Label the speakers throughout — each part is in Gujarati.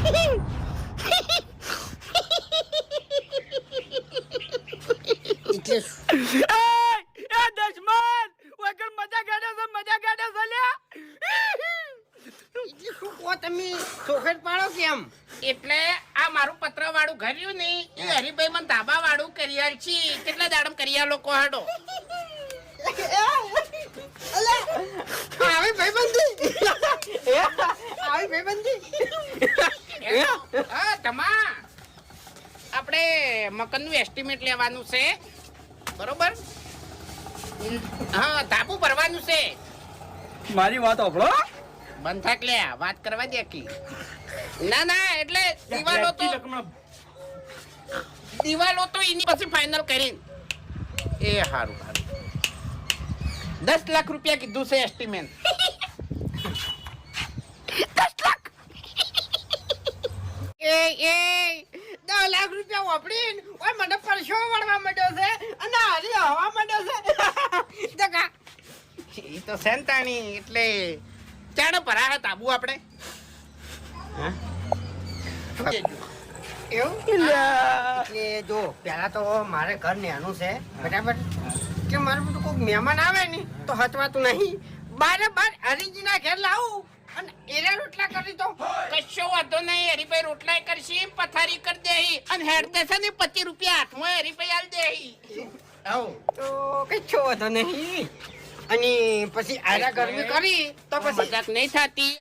Speaker 1: એટલે શું?
Speaker 2: એ દશમન વગર મજા કાઢે છે મજા કાઢે છે લ્યા.
Speaker 1: એટલે શું કહો તમે ચોખેટ પાડો કેમ
Speaker 3: એટલે આ મારું પત્ર વાળું ઘર રહ્યું ને એ હરિભાઈ મને ધાબા વાળું કરિયાર છે. કેટલા દાડમ કરિયાર લોકો હાડો?
Speaker 1: આવી ભાઈબંધી. આવી ભાઈબંધી.
Speaker 3: હા? તમા. આપણે મકાનનું એસ્ટિમેટ લેવાનું છે. બરોબર? હા ધાબુ ભરવાનું છે.
Speaker 2: મારી વાત સાંભળો.
Speaker 3: બંધ થાક લે વાત કરવા દે કી ના ના એટલે દિવાલો તો દિવાલો તો એની પછી ફાઇનલ કરી એ સારું દસ લાખ રૂપિયા કીધું છે એસ્ટિમેટ
Speaker 1: એ દસ લાખ રૂપિયા વાપરીને ઓય મને પરસો વળવા માંડ્યો છે અને હારી હવા માંડ્યો છે. જગા
Speaker 3: એ તો સંતાણી એટલે ચાડો ભરા તાબુ આપણે.
Speaker 1: એવું? એટલે જો પહેલા તો મારે ઘર નેનું છે બરાબર? કે મારે બધું કોઈક મહેમાન આવે ને તો હચવાતું નહીં. બારે બાર હરીજીના ઘેર લાવું. અને એરા રોટલા કરી તો
Speaker 3: કશો વાંધો નહીં હરીભાઈ રોટલા કરશી પથારી કરી દેહી. અને હેડ છે ને પચીસ રૂપિયા હાથમાં હરીભાઈ આલ દેહી.
Speaker 1: આવું. તો કશો વાંધો નહીં. અને પછી આરા ગરમી કરી તો પછી
Speaker 3: મજાક નહીં થતી.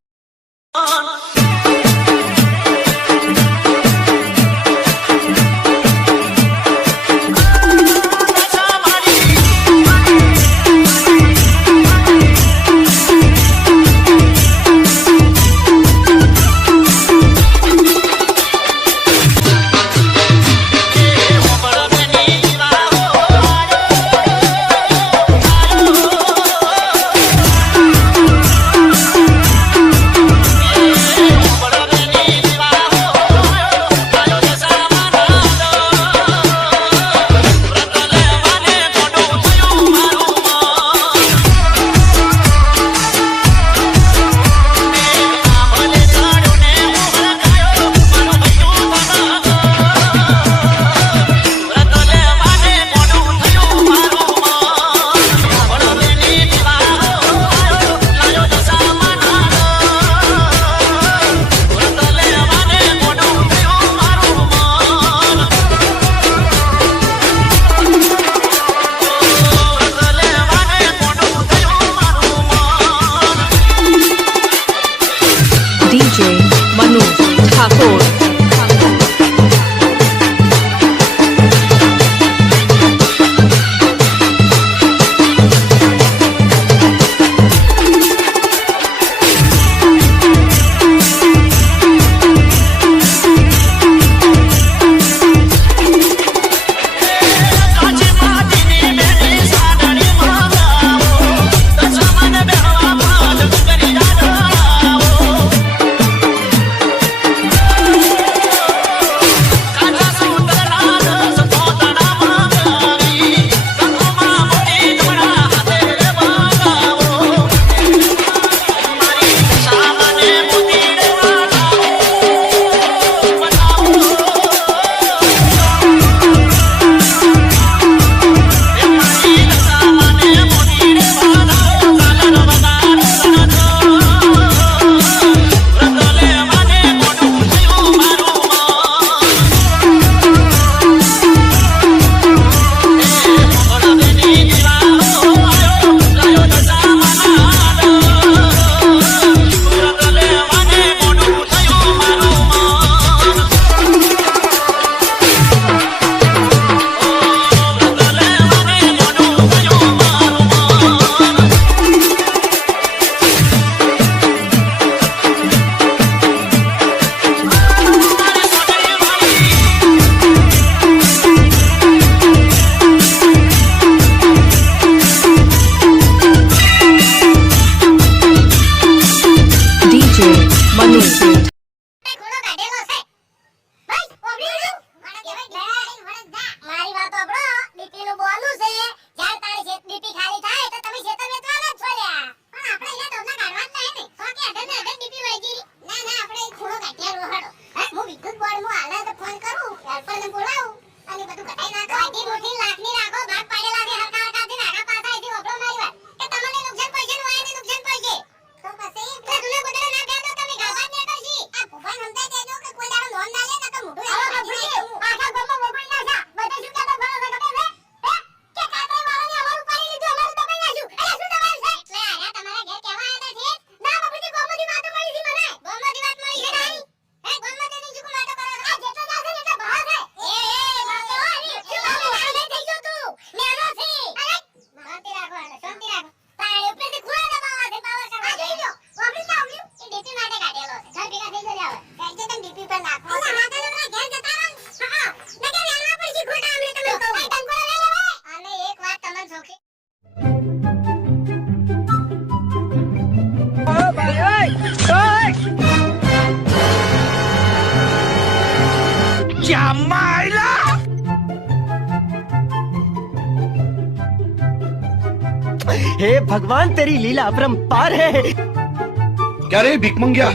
Speaker 4: भगवान तेरी लीला अपरंपार है।
Speaker 5: क्या रे भीख मंगिया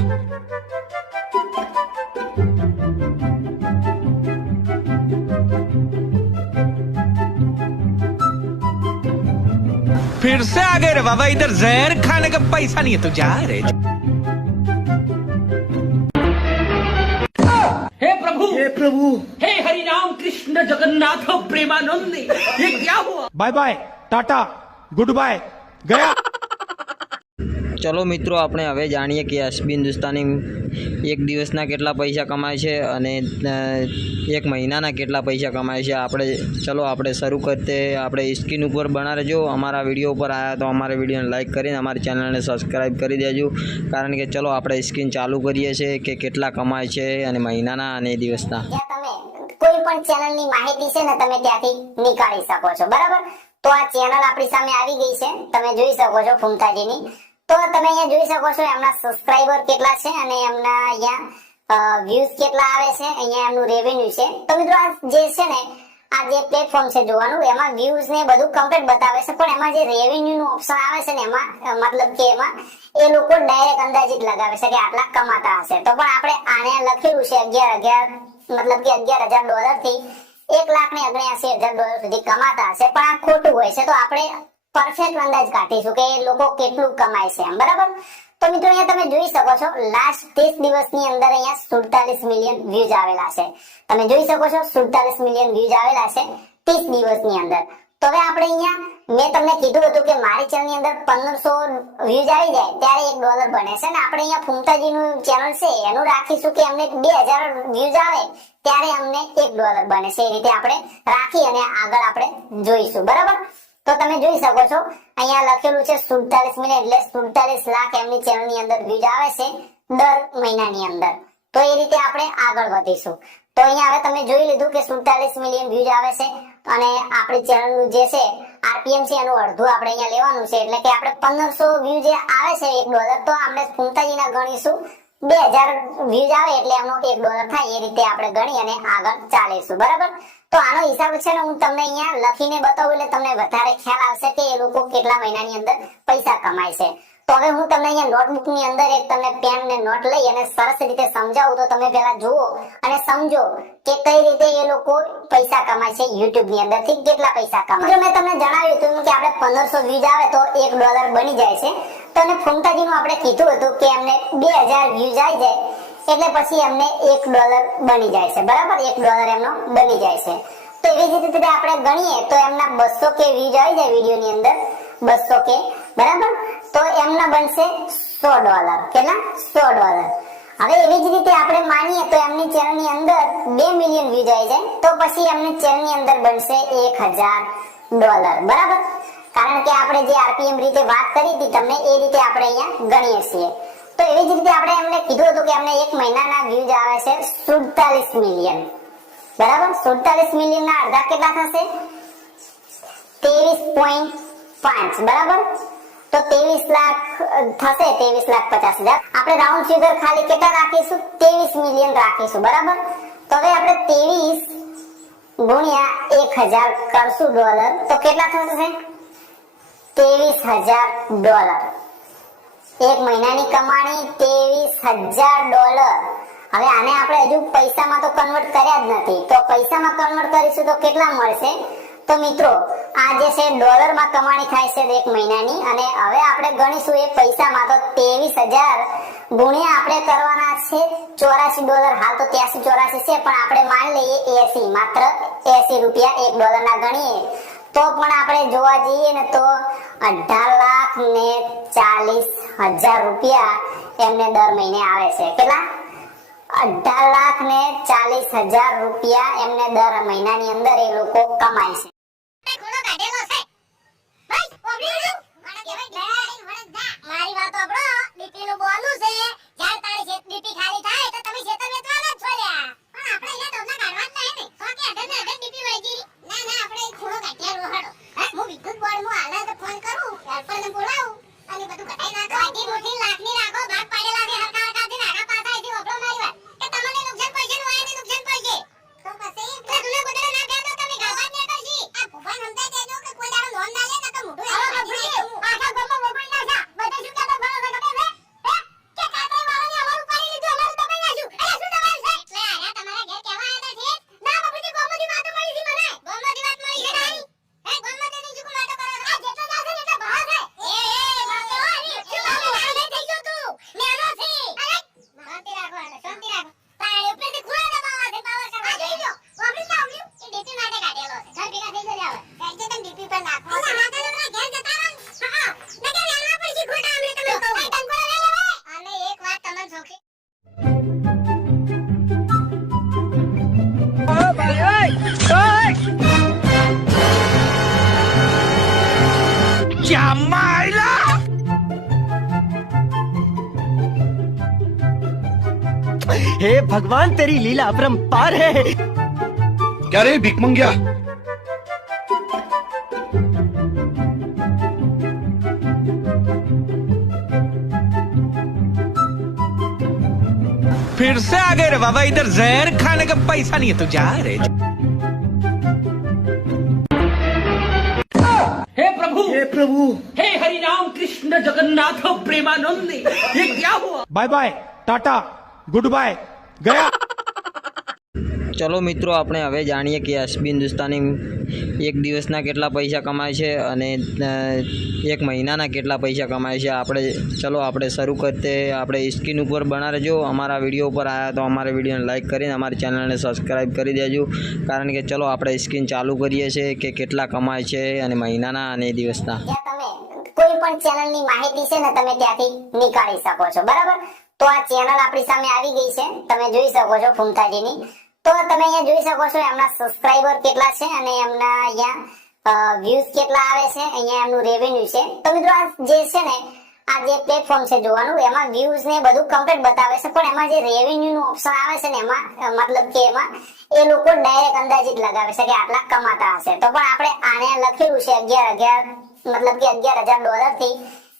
Speaker 6: फिर से आ गए रे बाबा इधर जहर खाने का पैसा नहीं है तो जा रे।
Speaker 2: हे प्रभु! हे प्रभु! हे हरि राम कृष्ण जगन्नाथ प्रेमानंद ये क्या हुआ?
Speaker 6: Bye bye tata good bye. गया
Speaker 7: ચલો મિત્રો આપણે હવે જાણીએ કે એસબી હિન્દુસ્તાની એક દિવસના કેટલા પૈસા કમાય છે અને એક મહિનાના કેટલા પૈસા કમાય છે. આપણે ચલો આપણે શરૂ કરતે આપણે સ્ક્રીન ઉપર બના રહેજો. અમારા વીડિયો ઉપર આવ્યા તો અમારા વિડીયોને લાઈક કરીને અમારી ચેનલને સબસ્ક્રાઈબ કરી દેજો. કારણ કે ચલો આપણે સ્ક્રીન ચાલુ કરીએ છીએ કે કેટલા કમાય છે અને મહિનાના અને દિવસના.
Speaker 8: કોઈ પણ ચેનલની માહિતી છે ને તમે ત્યાંથી નીકાળી શકો છો. બરાબર? તો આ ચેનલ આપણી સામે આવી ગઈ છે. તમે જોઈ શકો છો ફૂમતાજીની. તો તમે અહીંયા જોઈ શકો છો એમના સબસ્ક્રાઇબર કેટલા છે અને એમના અહીંયા વ્યૂઝ કેટલા આવે છે. અહીંયા એમનું રેવન્યુ છે. તો મિત્રો આ જે છે ને, આ જે પ્લેટફોર્મ છે જોવાનું, એમાં વ્યૂઝ ને બધું કમ્પ્લીટ બતાવે છે. પણ એમાં જે રેવન્યુ નું ઓપ્શન આવે છે ને એમાં મતલબ કે એમાં, એ લોકો ડાયરેક્ટ અંદાજિત લગાવે છે કે આટલા કમાતા હશે. તો પણ આપણે આને લખેલું છે અગિયાર અગિયાર, મતલબ કે અગિયાર હજાર ડોલરથી એક લાખ ને અગ્યાસી હજાર ડોલર સુધી કમાતા હશે, પણ આ ખોટું હોય છે. તો આપણે પરફેક્ટ અંદાજ કાઢીશું કે લોકો કેટલું કમાય છે એમ, બરાબર? તો મિત્રો અહીંયા તમે જોઈ શકો છો લાસ્ટ ત્રીસ દિવસની અંદર અહીંયા સુડતાલીસ મિલિયન વ્યૂઝ આવેલા છે. તમે જોઈ શકો છો, સુડતાલીસ મિલિયન વ્યૂઝ આવેલા છે ત્રીસ દિવસની અંદર. તો હવે આપણે અહીંયા મેં તમને કીધું હતું કે મારી ચેનલની અંદર પંદરસો વ્યૂઝ આવી જાય ત્યારે એક ડોલર બને છે ને આપણે અહીંયા ફૂમતાજીનું ચેનલ છે, એનું રાખીશું કે અમને બે હજાર વ્યૂઝ આવે ત્યારે અમને એક ડોલર બને છે. એ રીતે આપણે રાખી અને આગળ આપણે જોઈશું. બરાબર? તો તમે જોઈ શકો છો, અહીંયા લખેલું છે સુડતાલીસ મિનિટ એટલે સુડતાલીસ લાખ એમની ચેનલની અંદર વ્યૂઝ આવે છે દર મહિનાની અંદર. તો એ રીતે આપણે આગળ વધીશું. તો અહીંયા હવે તમે જોઈ લીધું કે સુડતાલીસ મિલિયન વ્યૂઝ આવે છે. અને આપણી ચેનલનું જે છે આરપીએમ એનું અડધું આપણે અહીંયા લેવાનું છે. એટલે કે આપણે પંદરસો વ્યૂ જે આવે છે, એક ડોલર તો આપણે ફૂમતાજીના ગણીશું. બે હજાર વ્યૂઝ આવે એટલે એમનો એક ડોલર થાય, એ રીતે આપણે ગણી અને આગળ ચાલીશું. બરાબર? તો આનો હિસાબ છે ને હું તમને અહીંયા લખીને બતાવું, એટલે તમને વધારે ખ્યાલ આવશે કે એ લોકો કેટલા મહિનાની અંદર પૈસા કમાય છે. તો હવે હું તમને અહીંયા નોટબુકની અંદર એક તમને પેન ને નોટ લઈ અને સરસ રીતે સમજાવું. તો તમે પેલા જુઓ અને સમજો કે કઈ રીતે એ લોકો પૈસા કમાય છે યુટ્યુબની અંદરથી કેટલા પૈસા કમાય મેં તમને જણાવ્યું હતું કે આપણે પંદરસો વ્યૂઝ આવે તો એક ડોલર બની જાય છે. તો અને ફૂમતાજી નું આપણે કીધું હતું કે એમને બે હજાર વ્યૂઝ આવી જાય એટલે પછી એમને એક ડોલર બની જાય છે. બરાબર? એક ડોલર એમનો બની જાય છે. તો એવી રીતે આપણે ગણીએ તો એમના બસો કે વ્યૂઝ આવી જાય વીડિયો ની અંદર. બસો કે. બરાબર? તો એમના બનશે સો ડોલર. કેટલા? સો ડોલર. હવે એવી જ રીતે આપણે માનીએ તો એમની ચેનલની અંદર બે મિલિયન વ્યૂઝ આવી જાય, તો પછી એમની ચેનલની અંદર બનશે એક ડોલર. બરાબર? કારણ કે આપણે જે આરપીએમ રીતે વાત કરી હતી, તમને એ રીતે આપણે અહીંયા ગણીએ છીએ. તો એવી જ રીતે આપણે એમને કીધું હતું કે એમને એક મહિનાના વ્યૂઝ આવે છે સુડતાલીસ મિલિયન. બરાબર? સુડતાલીસ મિલિયન ના અડધા કેટલા થશે? ત્રેવીસ પોઈન્ટ પાંચ. બરાબર? તો ત્રેવીસ લાખ થશે ત્રેવીસ લાખ પચાસ હજાર. આપણે રાઉન્ડ ફિગર ખાલી કેટલા રાખીશું? ત્રેવીસ મિલિયન રાખીશું, બરાબર? તો હવે આપણે ત્રેવીસ ગુણ્યા એક હજાર કરશું ડોલર તો કેટલા થશે? ત્રેવીસ હજાર ડોલર એક મહિનાની કમાણી ત્રેવીસ હજાર ડોલર હવે આને આપણે હજુ પૈસામાં તો કન્વર્ટ કર્યા જ નથી. તો પૈસામાં કન્વર્ટ કરીશું તો કેટલા મળશે? તો મિત્રો, આ જે છે, ડોલરમાં કમાણી થાય છે એક મહિનાની, અને હવે આપણે ગણીશું એ પૈસામાં તો ત્રેવીસ હજાર ગુણ્યા આપણે કરવાના છે ચોરાશી ડોલર. હાલ તો ત્યાસી ચોરાશી છે, પણ આપણે માન લઈએ એસી, માત્ર એસી રૂપિયા એક ડોલરના ગણીએ. તો પણ આપણે જોવા જઈએ ને તો અઢાર લાખ ને ચાલીસ હજાર રૂપિયા એમને દર મહિને આવે છે. કેટલા? અઢાર લાખ ને ચાલીસ હજાર રૂપિયા એમને દર મહિનાની અંદર એ લોકો કમાય છે ખૂણો કાઢેલો છે બસ ઓબળ્યું મારી વાતો નું બોલું છે.
Speaker 4: हे भगवान तेरी लीला अपरंपार है।
Speaker 5: क्या रे भीख मंगिया
Speaker 6: फिर से आ गए रे बाबा इधर जहर खाने का पैसा नहीं है तो जा रे।
Speaker 2: हे प्रभु!
Speaker 4: हे प्रभु!
Speaker 2: हे हरि राम कृष्ण जगन्नाथ प्रेमानंद ये क्या हुआ?
Speaker 5: Bye bye tata good bye गया
Speaker 7: ચલો મિત્રો આપણે હવે જાણીએ કે એસબી હિન્દુસ્તાની એક દિવસના કેટલા પૈસા કમાય છે અને એક મહિનાના કેટલા પૈસા કમાય છે. આપણે ચલો આપણે શરૂ કરતે આપણે સ્ક્રીન ઉપર બના રહેજો. અમારા વીડિયો ઉપર આવ્યા તો અમારા વિડીયોને લાઈક કરીને અમારી ચેનલને સબસ્ક્રાઈબ કરી દેજો. કારણ કે ચલો આપણે સ્ક્રીન ચાલુ કરીએ છીએ કે કેટલા કમાય છે અને મહિનાના અને દિવસના.
Speaker 8: કોઈ પણ ચેનલની માહિતી છે ને તમે ત્યાંથી નીકાળી શકો છો. બરાબર? તો આ ચેનલ આપણી સામે આવી ગઈ છે. તમે જોઈ શકો છો ફૂમતાજીની. તો તમે અહીંયા જોઈ શકો છો એમના સબસ્ક્રાઇબર કેટલા છે અને એમના અહીંયા વ્યૂઝ કેટલા આવે છે. અહીંયા એમનું રેવન્યુ છે. તો મિત્રો આ જે છે ને, આ જે પ્લેટફોર્મ છે જોવાનું, એમાં વ્યૂઝ ને બધું કમ્પ્લીટ બતાવે છે. પણ એમાં જે રેવન્યુ નું ઓપ્શન આવે છે ને, એમાં મતલબ કે એમાં, એ લોકો ડાયરેક્ટ અંદાજિત લગાવે છે કે આટલા કમાતા હશે. તો પણ આપણે આને લખેલું છે અગિયાર અગિયાર, મતલબ કે અગિયાર હજાર ડોલરથી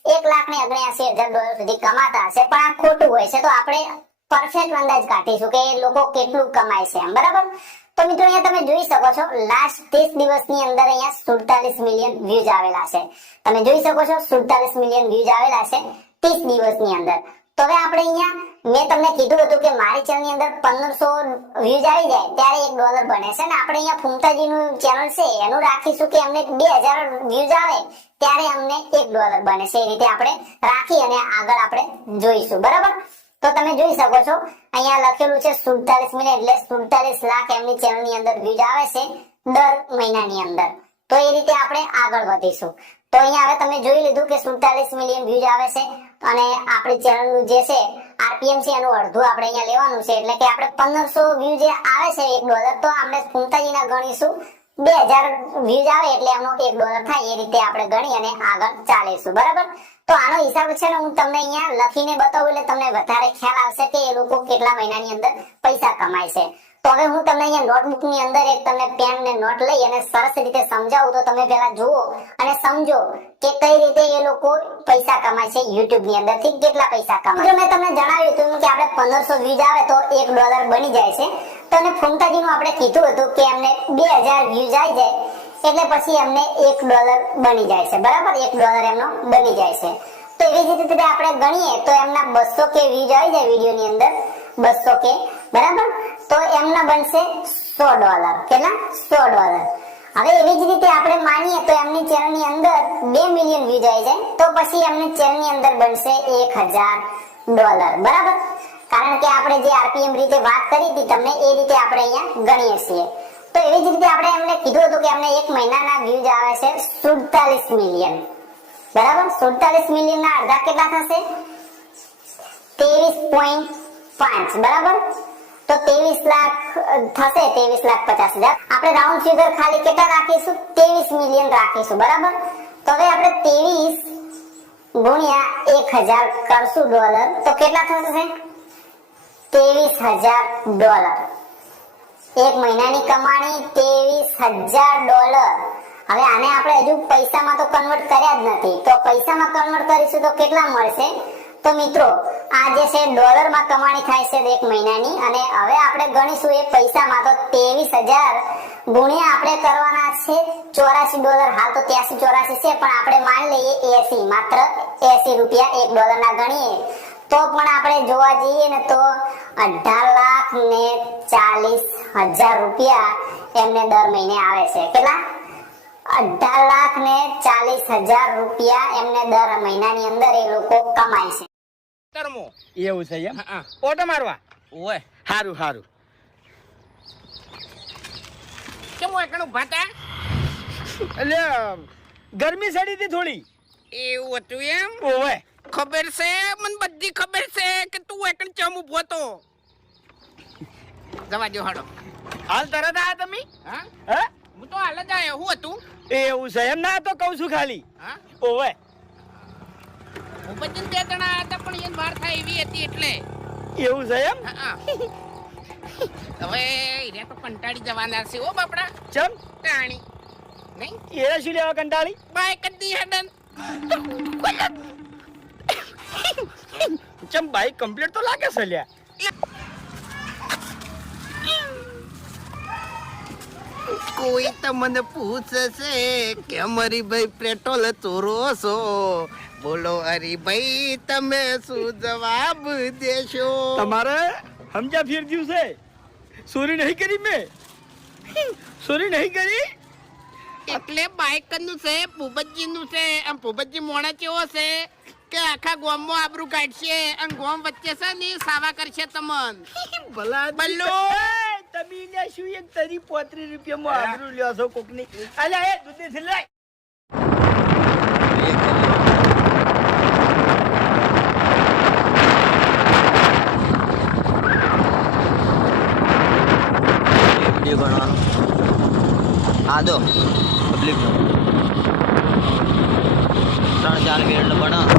Speaker 8: એક લાખ ને ઓગણ્યાસી હજાર ડોલર સુધી કમાતા હશે, પણ આ ખોટું હોય છે. તો આપણે પરફેક્ટ અંદાજ કાઢીશું કે લોકો કેટલું કમાય છે એમ, બરાબર? તો મિત્રો અહીંયા તમે જોઈ શકો છો લાસ્ટ ત્રીસ દિવસની અંદર અહીંયા સુડતાલીસ મિલિયન વ્યૂઝ આવેલા છે. તમે જોઈ શકો છો, સુડતાલીસ મિલિયન વ્યૂઝ આવેલા છે ત્રીસ દિવસની અંદર. તો હવે આપણે અહીંયા મેં તમને કીધું હતું કે મારી ચેનલની અંદર પંદરસો વ્યૂઝ આવી જાય, ત્યારે એક ડોલર બને છે ને? આપણે અહીંયા ફૂમતાજીનું ચેનલ છે, એનું રાખીશું કે અમને બે હજાર વ્યૂઝ આવે, ત્યારે અમને એક ડોલર બને છે. એ રીતે આપણે રાખી અને આગળ આપણે જોઈશું. બરાબર? તો તમે જોઈ શકો છો, અહીંયા લખેલું છે સુડતાલીસ મિનિટ એટલે સુડતાલીસ લાખ એમની ચેનલની અંદર વ્યૂઝ આવે છે દર મહિનાની અંદર. તો એ રીતે આપણે આગળ વધીશું. તો અહીંયા હવે તમે જોઈ લીધું કે સુડતાલીસ મિલિયન વ્યૂઝ આવે છે અને આપણી ચેનલનું જે છે આરપીએમ એનું અડધું આપણે અહીંયા લેવાનું છે, એટલે કે આપણે પંદરસો વ્યૂ જે આવે છે, એક ડોલર તો આપણે ફૂમતાજીના ગણીશું. બે હજાર વ્યૂઝ આવે એટલે એમનો એક ડોલર થાય, એ રીતે આપણે ગણી અને આગળ ચાલીશું, બરાબર? તો આનો હિસાબ છે ને હું તમને અહીંયા લખીને બતાવું, એટલે તમને વધારે ખ્યાલ આવશે કે એ લોકો કેટલા મહિનાની અંદર પૈસા કમાય છે. તો હવે હું તમને અહીંયા નોટબુકની અંદર એક તમને પેન ને નોટ લઈ અને સરસ રીતે સમજાવું. તો તમે પહેલા જુઓ અને સમજો કે કઈ રીતે એ લોકો પૈસા કમાય છે યુટ્યુબની અંદરથી કેટલા પૈસા કમાય મેં તમને જણાવ્યું હતું કે આપણે પંદરસો વ્યૂઝ આવે તો એક ડોલર બની જાય છે. તો અને ફૂમતાજીનું આપણે કીધું હતું કે અમને બે હજાર વ્યૂઝ આવી જાય એટલે પછી અમને એક ડોલર બની જાય છે. બરાબર? એક ડોલર એમનો બની જાય છે. તો એવી રીતે આપણે ગણીએ તો એમના બસો કે વ્યૂઝ આવી જાય વીડિયો ની અંદર. બસો કે. બરાબર? તો એમના બનશે સો ડોલર. કેટલા? સો ડોલર. હવે એવી જ રીતે આપણે માનીએ તો એમની ચેનલની અંદર બે મિલિયન વ્યૂઝ આવી જાય, તો પછી એમની ચેનલની અંદર બનશે એક ડોલર. બરાબર? કારણ કે આપણે જે આરપીએમ રીતે વાત કરી હતી, તમને એ રીતે આપણે અહીંયા ગણીએ છીએ. તો એવી જ રીતે આપણે એમને કીધું હતું કે અમને એક મહિનાના વ્યૂઝ આવે છે સુડતાલીસ મિલિયન બરાબર? સુડતાલીસ મિલિયન ના અડધા કેટલા થશે? ત્રેવીસ પોઈન્ટ પાંચ. બરાબર? તો ત્રેવીસ લાખ થશે ત્રેવીસ લાખ પચાસ હજાર. આપણે રાઉન્ડ ફિગર ખાલી કેટલા રાખીશું? ત્રેવીસ મિલિયન રાખીશું, બરાબર? તો હવે આપણે ત્રેવીસ ગુણ્યા એક હજાર કરશું ડોલર તો કેટલા થશે ત્રેવીસ હજાર ડોલર એક મહિનાની કમાણી ત્રેવીસ હજાર ડોલર હવે આને આપણે હજુ પૈસામાં તો કન્વર્ટ કર્યા જ નથી. તો પૈસામાં કન્વર્ટ કરીશું તો કેટલા મળશે? તો મિત્રો, આ જે છે, ડોલરમાં કમાણી થાય છે એક મહિનાની, અને હવે આપણે ગણીશું એ પૈસામાં તો ત્રેવીસ હજાર ગુણ્યા આપણે કરવાના છે ચોરાસી ડોલર. હાલ તો ત્યાંસી ચોરાસી છે, પણ આપણે માની લઈએ એસી, માત્ર એસી રૂપિયા એક ડોલરના ગણીએ. તો પણ આપણે જોવા જઈએ ને તો અઢાર લાખ ને ચાલીસ હજાર રૂપિયા એમને દર મહિને આવે છે. કેટલા? અઢાર લાખ ને ચાલીસ હજાર રૂપિયા એમને દર મહિનાની અંદર એ લોકો કમાય છે.
Speaker 3: તરમો.
Speaker 1: એવું છે એમ?
Speaker 3: હા
Speaker 1: ઓટો મારવા.
Speaker 3: ઓય.
Speaker 1: સારું સારું
Speaker 3: કેમ એકણું ભાતા
Speaker 1: એટલે ગરમી સડી હતી થોડી.
Speaker 3: એવું હતું એમ?
Speaker 1: ઓય
Speaker 3: ખબર છે? મને બધી ખબર છે કે તું એકણ ચમ ઊભો તો જવા દો હાડો
Speaker 1: હાલ તરત આયા તમે?
Speaker 3: હા?
Speaker 1: હું?
Speaker 3: તો હાલ જ આવ્યો હું હતું?
Speaker 1: એવું છે એમ? ના તો કહું છું ખાલી.
Speaker 3: હા?
Speaker 1: ઓવે.
Speaker 3: પછી બે જણા હતા પણ એને વાર થાય એવી હતી એટલે.
Speaker 4: એવું છે એમ?
Speaker 3: હવે એને તો કંટાળી જવાના છે ઓ બાપડા.
Speaker 4: ચમ?
Speaker 3: ટાણી નહીં?
Speaker 4: એ શું લેવા કંટાળી?
Speaker 3: બાય કદી હેડન.
Speaker 4: ચમ બાઈક કમ્પ્લીટ તો લાગે છે લ્યા.
Speaker 3: કોઈ તમને મને પૂછશે કે અમારી ભાઈ પેટ્રોલ ચોરો છો? બોલો હરીભાઈ તમે શું જવાબ દેશો?
Speaker 4: તમારે સમજા ફેર ગયું છે. ચોરી નહીં કરી મેં. ચોરી નહીં કરી?
Speaker 3: એટલે બાઇકનું છે ભૂપતજી નું છે આમ ભૂપતજી મોણા કેવો છે કે આખા ગોમમાં આબરૂ કાઢશે અને ગોમ વચ્ચે છે ને સાવા કરશે તમન.
Speaker 4: ભલા
Speaker 3: બલ્લો!
Speaker 4: તમે શું એક તરી પોત્રીસ રૂપિયામાં આબરૂ લ્યો છો કોકની? અલ્યા એ દૂધી થી લાય
Speaker 7: વીડિયો બનાવવાનો હા દો. પબ્લિક ત્રણ ચાર મિનિટ બનાવ.